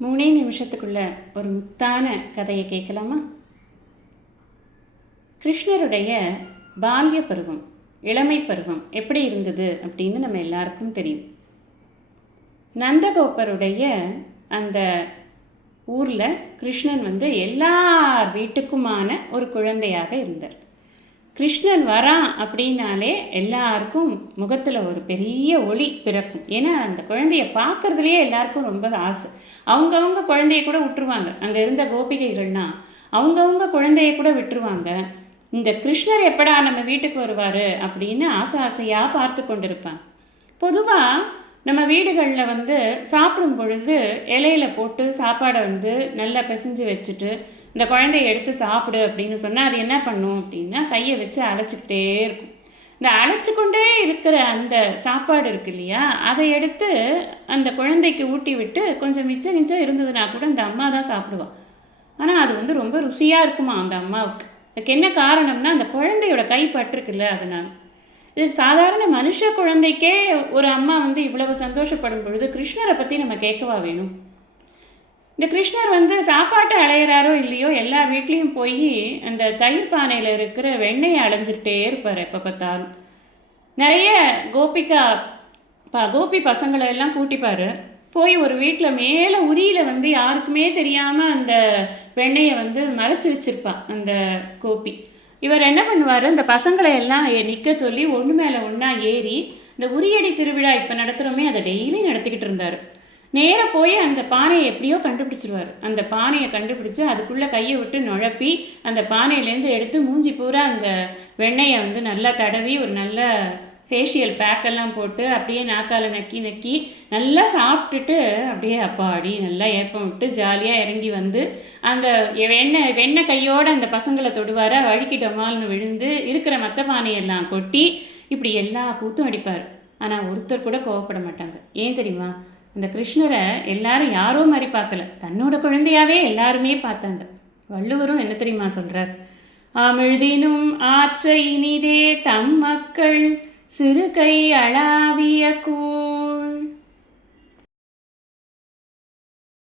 மூணே நிமிஷத்துக்குள்ள ஒரு முத்தான கதையை கேட்கலாமா? கிருஷ்ணருடைய பால்ய பருவம் இளமை பருவம் எப்படி இருந்தது அப்படின்னு நம்ம எல்லாருக்கும் தெரியும். நந்தகோபருடைய அந்த ஊரில் கிருஷ்ணன் வந்து எல்லார் வீட்டுக்குமான ஒரு குழந்தையாக இருந்தார். கிருஷ்ணன் வரான் அப்படின்னாலே எல்லாருக்கும் முகத்தில் ஒரு பெரிய ஒளி பிறக்கும். ஏன்னா அந்த குழந்தைய பார்க்குறதுலையே எல்லாருக்கும் ரொம்ப ஆசை. அவங்கவுங்க குழந்தைய கூட விட்டுருவாங்க. அங்கே இருந்த கோபிகைகள்னா அவங்கவுங்க குழந்தைய கூட விட்டுருவாங்க. இந்த கிருஷ்ணர் எப்படா நம்ம வீட்டுக்கு வருவார் அப்படின்னு ஆசை ஆசையாக பார்த்து கொண்டிருப்பாங்க. பொதுவாக நம்ம வீடுகளில் வந்து சாப்பிடும் பொழுது இலையில போட்டு சாப்பாடை வந்து நல்லா பிசைஞ்சு வச்சுட்டு இந்த குழந்தைய எடுத்து சாப்பிடு அப்படின்னு சொன்னால் அது என்ன பண்ணும் அப்படின்னா கையை வச்சு அழைச்சிக்கிட்டே இருக்கும். இந்த அழைச்சிக்கொண்டே இருக்கிற அந்த சாப்பாடு இருக்கு இல்லையா அதை எடுத்து அந்த குழந்தைக்கு ஊட்டி விட்டு கொஞ்சம் மிச்சம் மிச்சம் இருந்ததுன்னா கூட அந்த அம்மா தான் சாப்பிடுவான் ஆனால் அது வந்து ரொம்ப ருசியாக இருக்குமா அந்த அம்மாவுக்கு? அதுக்கு என்ன காரணம்னா அந்த குழந்தையோட கை பட்டிருக்குல்ல அதனால். இது சாதாரண மனுஷ குழந்தைக்கே ஒரு அம்மா வந்து இவ்வளவு சந்தோஷப்படும் பொழுது கிருஷ்ணரை பற்றி நம்ம கேட்கவா வேணும்? இந்த கிருஷ்ணர் வந்து சாப்பாட்டை அலையிறாரோ இல்லையோ எல்லார் வீட்லேயும் போய் அந்த தயிர் பானையில் இருக்கிற வெண்ணெயை அலைஞ்சிக்கிட்டே இருப்பார் எப்போ பார்த்தாலும். நிறைய கோபிகா ப கோபி பசங்களை எல்லாம் கூட்டிப்பார். போய் ஒரு வீட்டில் மேலே உரியில் வந்து யாருக்குமே தெரியாமல் அந்த வெண்ணெயை வந்து மறைச்சி வச்சுருப்பான் அந்த கோபி. இவர் என்ன பண்ணுவார்? அந்த பசங்களை எல்லாம் நிற்க சொல்லி ஒன்று மேலே ஒன்றா ஏறி இந்த உரியடி திருவிழா இப்போ நடத்துகிறோமே அதை டெய்லி நடத்திக்கிட்டு இருந்தார். நேராக போய் அந்த பானையை எப்படியோ கண்டுபிடிச்சிருவார். அந்த பானையை கண்டுபிடிச்சு அதுக்குள்ளே கையை விட்டு நுழப்பி அந்த பானையிலேருந்து எடுத்து மூஞ்சி பூரா அந்த வெண்ணெயை வந்து நல்லா தடவி ஒரு நல்ல ஃபேஷியல் பேக்கெல்லாம் போட்டு அப்படியே நாக்கால் நக்கி நக்கி நல்லா சாப்பிட்டுட்டு அப்படியே அப்பாடி நல்லா ஏப்பம் விட்டு ஜாலியாக இறங்கி வந்து அந்த வெண்ணெய் வெண்ணெய் கையோடு அந்த பசங்களை தொடுவார. வழுக்கிட்டோமால்னு விழுந்து இருக்கிற மற்ற பானையெல்லாம் கொட்டி இப்படி எல்லா கூத்தும் அடிப்பார். ஆனால் ஒருத்தர் கூட கோவப்பட மாட்டாங்க. ஏன் தெரியுமா? அந்த கிருஷ்ணரை எல்லாரும் யாரோ மாதிரி பார்க்கல. தன்னோட குழந்தையாவே எல்லாருமே பார்த்தாங்க. வள்ளுவரும் என்ன தெரியுமா சொல்கிறார் அமிழ்தினும் ஆற்ற இனிதே தம் மக்கள் சிறு கை அளாவிய கூ